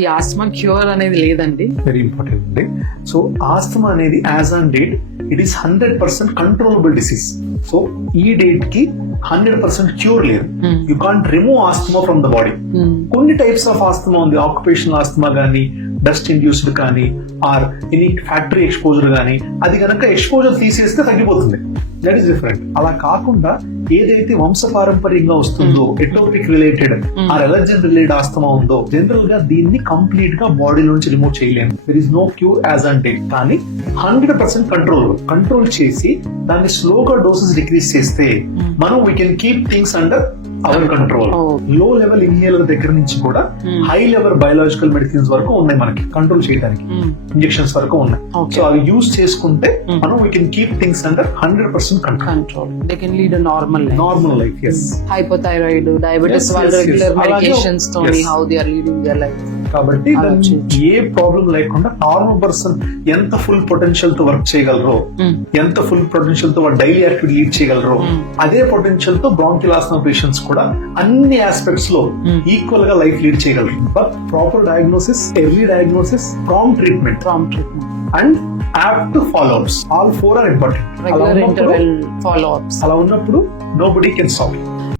ఈ ఆస్మా క్యూర్ అనేది లేదండి. వెరీ ఇంపార్టెంట్ అండి. సో ఆస్తమా అనేది as on date it is 100% controllable disease. So ఈ డేట్ కి 100% క్యూర్ లేదు. You can't remove asthma from the body. కొన్ని టైప్స్ ఆఫ్ ఆస్తమా ఉంది, ఆక్యుపేషనల్ ఆస్తమా కానీ, డస్ట్ ఇండ్యూస్డ్ కానీ, ఆర్ ఎనీ ఫ్యాక్టరీ ఎక్స్పోజర్ కానీ, అది కనుక ఎక్స్పోజర్ తీసేస్తే తగ్గిపోతుంది. That is different. అలా కాకుండా ఏదైతే వంశపారంపర్యంగా వస్తుందో atopic related are allergen related asthma ఉందో, జనరల్ గా దీన్ని కంప్లీట్ గా బాడీ నుంచి రిమూవ్ చేయలేము. There is no cure as అంటే. కానీ 100% కంట్రోల్ చేసి దాన్ని స్లోగా డోసెస్ డిక్రీజ్ చేస్తే మనం we can keep things under our control. లో లెవెల్ ఇన్హేలర్ దగ్గర నుంచి కూడా హై లెవెల్ బయోలాజికల్ మెడిసిన్స్ వరకు ఉన్నాయి మనకి కంట్రోల్ చేయడానికి. ఇంజెక్షన్స్ వరకు ఉన్నాయి. సో అవి యూజ్ చేసుకుంటే మనం we can keep things under 100% control. They can lead normal life. yes. Hypothyroid, diabetes వాళ్ళు రెగ్యులర్ మెడికేషన్స్ తోని how they are leading their life. కాబట్టి ఏ ప్రాబ్లం లేకుండా నార్మల్ పర్సన్ ఎంత ఫుల్ పొటెన్షియల్ తో వర్క్ చేయగలరో, ఎంత ఫుల్ పొటెన్షియల్ తో డైలీ యాక్టివిటీ లీడ్ చేయగలరో, అదే పొటెన్షియల్ తో బ్రాంకియల్ ఆస్తమా పేషెంట్స్ కూడా అన్ని ఆస్పెక్ట్స్ లో ఈక్వల్ గా లైఫ్ లీడ్ చేయగలరు. But proper diagnosis, early diagnosis, prompt treatment and apt follow ups, all 4 are important. Regular interval follow ups. అలా ఉన్నప్పుడు nobody can stop it.